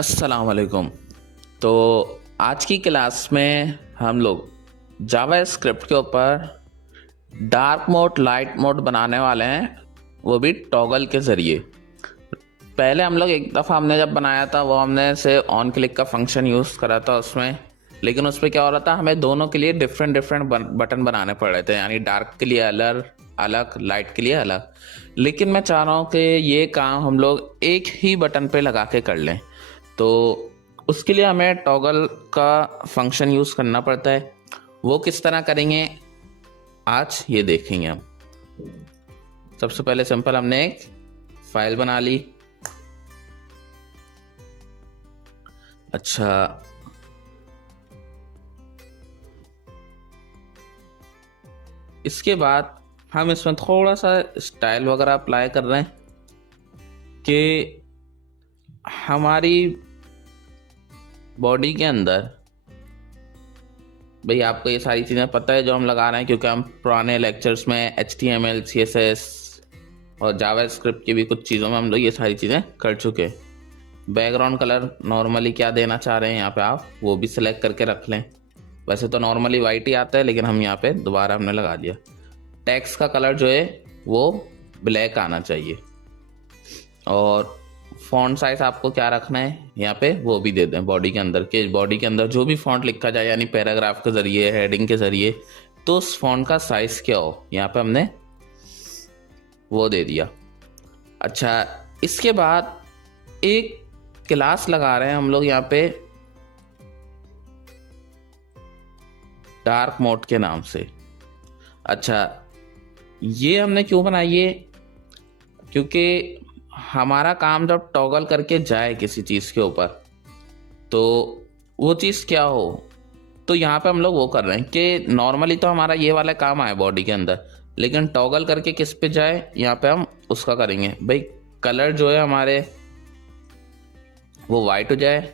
अस्सलाम वालेकुम। तो आज की क्लास में हम लोग जावा स्क्रिप्ट के ऊपर डार्क मोड लाइट मोड बनाने वाले हैं, वो भी टॉगल के ज़रिए। पहले हम लोग एक दफ़ा हमने जब बनाया था वो हमने से ऑन क्लिक का फंक्शन यूज़ करा था उसमें, लेकिन उस पर क्या हो रहा था, हमें दोनों के लिए डिफरेंट डिफरेंट बटन बनाने पड़ रहे थे, यानी डार्क के लिए अलग अलग, लाइट के लिए अलग। लेकिन मैं चाह रहा हूँ कि ये काम हम लोग एक ही बटन पे लगा के कर लें। तो उसके लिए हमें टॉगल का फंक्शन यूज़ करना पड़ता है। वो किस तरह करेंगे आज ये देखेंगे हम। सबसे पहले सिंपल हमने एक फाइल बना ली। अच्छा, इसके बाद हम इसमें थोड़ा सा स्टाइल वगैरह अप्लाई कर रहे हैं कि हमारी बॉडी के अंदर, भाई आपको ये सारी चीज़ें पता है जो हम लगा रहे हैं, क्योंकि हम पुराने लेक्चर्स में HTML CSS और जावा स्क्रिप्ट की भी कुछ चीज़ों में हम लोग ये सारी चीज़ें कर चुके हैं। बैकग्राउंड कलर नॉर्मली क्या देना चाह रहे हैं यहाँ पे आप वो भी सिलेक्ट करके रख लें। वैसे तो नॉर्मली वाइट ही आता है, लेकिन हम यहाँ पे दोबारा हमने लगा दिया। टेक्स्ट का कलर जो है वो ब्लैक आना चाहिए, और फॉन्ट साइज आपको क्या रखना है यहाँ पे वो भी दे दें। बॉडी के अंदर जो भी फॉन्ट लिखा जाए, यानी पैराग्राफ के जरिए, हेडिंग के जरिए, तो उस फॉन्ट का साइज क्या हो, यहाँ पे हमने वो दे दिया। अच्छा, इसके बाद एक क्लास लगा रहे हैं हम लोग यहाँ पे डार्क मोड के नाम से। अच्छा, ये हमने क्यों बनाई है, क्योंकि हमारा काम जब टॉगल करके जाए किसी चीज़ के ऊपर, तो वो चीज़ क्या हो, तो यहाँ पे हम लोग वो कर रहे हैं कि नॉर्मली तो हमारा ये वाला काम आए बॉडी के अंदर, लेकिन टॉगल करके किस पे जाए, यहाँ पे हम उसका करेंगे। भाई कलर जो है हमारे वो वाइट हो जाए,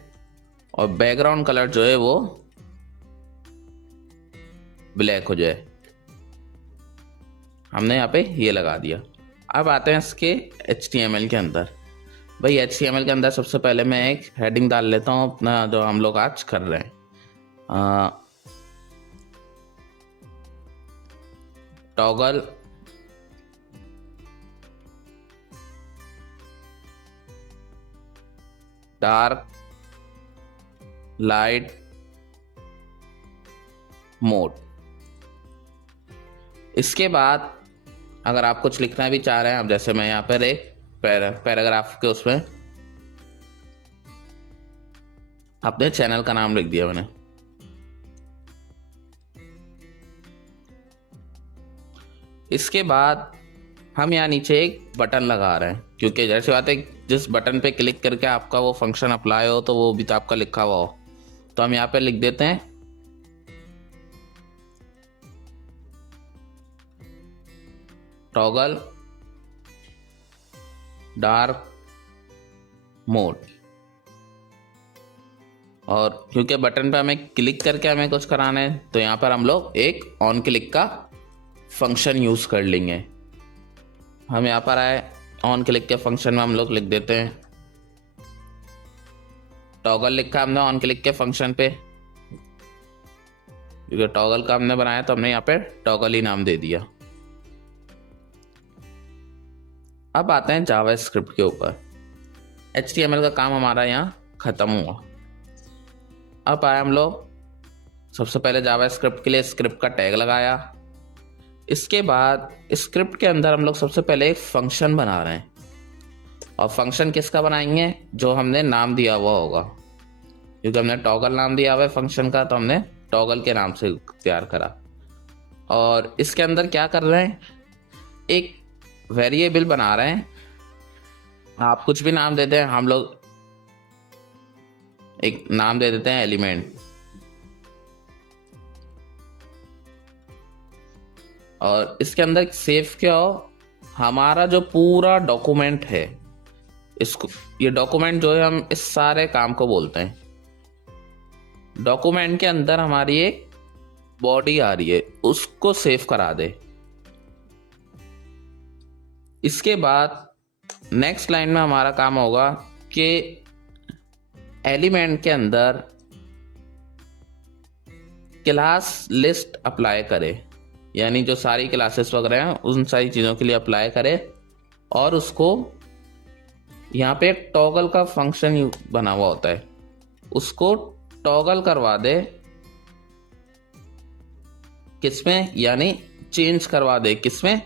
और बैकग्राउंड कलर जो है वो ब्लैक हो जाए। हमने यहाँ पे ये लगा दिया। अब आते हैं इसके HTML के अंदर। भाई HTML के अंदर सबसे पहले मैं एक हेडिंग डाल लेता हूँ अपना, जो हम लोग आज कर रहे हैं। Toggle dark light mode. इसके बाद अगर आप कुछ लिखना भी चाह रहे हैं, अब जैसे मैं यहाँ पर एक पैराग्राफ के उसमें अपने चैनल का नाम लिख दिया मैंने। इसके बाद हम यहाँ नीचे एक बटन लगा रहे हैं, क्योंकि जैसी बात है जिस बटन पे क्लिक करके आपका वो फंक्शन अप्लाई हो तो वो भी तो आपका लिखा हुआ हो। तो हम यहाँ पे लिख देते हैं टॉगल डार्क मोड। और क्योंकि बटन पे हमें क्लिक करके हमें कुछ कराना है, तो यहाँ पर हम लोग एक ऑन क्लिक का फंक्शन यूज़ कर लेंगे। हम यहाँ पर आए, ऑन क्लिक के फंक्शन में हम लोग लिख देते हैं टॉगल। लिखा हमने ऑन क्लिक के फंक्शन पे, क्योंकि टॉगल का हमने बनाया तो हमने यहाँ पे टॉगल ही नाम दे दिया। अब आते हैं जावा स्क्रिप्ट के ऊपर। HTML का काम हमारा यहाँ ख़त्म हुआ। अब आए हम लोग सबसे पहले जावा स्क्रिप्ट के लिए स्क्रिप्ट का टैग लगाया। इसके बाद स्क्रिप्ट के अंदर हम लोग सबसे पहले एक फंक्शन बना रहे हैं, और फंक्शन किसका बनाएंगे, जो हमने नाम दिया हुआ होगा। क्योंकि हमने टॉगल नाम दिया हुआ है फंक्शन का, तो हमने टॉगल के नाम से तैयार करा। और इसके अंदर क्या कर रहे हैं, एक वेरिएबल बना रहे हैं। आप कुछ भी नाम देते हैं, हम लोग एक नाम दे देते हैं एलिमेंट। और इसके अंदर सेव क्या हो, हमारा जो पूरा डॉक्यूमेंट है, इसको, ये डॉक्यूमेंट जो है हम इस सारे काम को बोलते हैं। डॉक्यूमेंट के अंदर हमारी एक बॉडी आ रही है, उसको सेव करा दे। इसके बाद नेक्स्ट लाइन में हमारा काम होगा कि एलिमेंट के अंदर क्लास लिस्ट अप्लाई करे, यानी जो सारी क्लासेस वगैरह हैं उन सारी चीज़ों के लिए अप्लाई करे, और उसको यहाँ पे एक टॉगल का फंक्शन बना हुआ होता है, उसको टॉगल करवा दे किसमें, यानी चेंज करवा दे किसमें,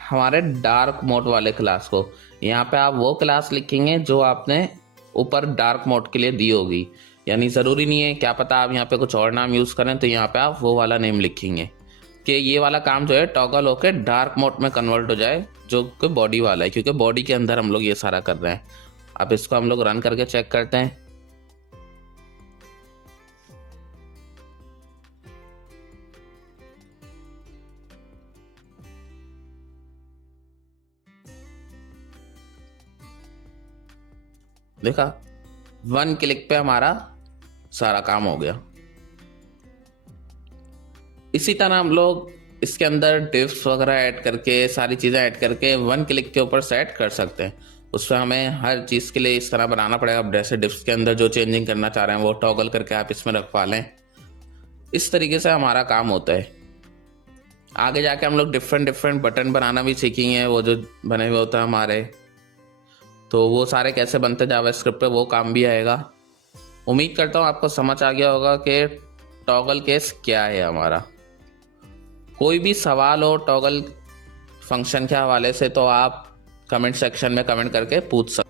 हमारे डार्क मोड वाले क्लास को। यहाँ पे आप वो क्लास लिखेंगे जो आपने ऊपर डार्क मोड के लिए दी होगी, यानी ज़रूरी नहीं है, क्या पता आप यहाँ पे कुछ और नाम यूज़ करें, तो यहाँ पे आप वो वाला नेम लिखेंगे कि ये वाला काम जो है टॉगल होके डार्क मोड में कन्वर्ट हो जाए, जो कि बॉडी वाला है, क्योंकि बॉडी के अंदर हम लोग ये सारा कर रहे हैं। अब इसको हम लोग रन करके चेक करते हैं। देखा, 1 क्लिक पे हमारा सारा काम हो गया। इसी तरह हम लोग इसके अंदर डिफ्स वगैरह ऐड करके, सारी चीज़ें ऐड करके 1 क्लिक के ऊपर सेट कर सकते हैं। उसमें हमें हर चीज़ के लिए इस तरह बनाना पड़ेगा। अब जैसे डिफ्स के अंदर जो चेंजिंग करना चाह रहे हैं वो टॉगल करके आप इसमें रखवा लें। इस तरीके से हमारा काम होता है। आगे जाके हम लोग डिफरेंट बटन बनाना भी सीखेंगे, वो जो बने हुए होते हैं हमारे, तो वो सारे कैसे बनते हैं जावास्क्रिप्ट पे, वो काम भी आएगा। उम्मीद करता हूँ आपको समझ आ गया होगा कि टॉगल केस क्या है हमारा। कोई भी सवाल हो टॉगल फंक्शन के हवाले से तो आप कमेंट सेक्शन में कमेंट करके पूछ सकते हैं।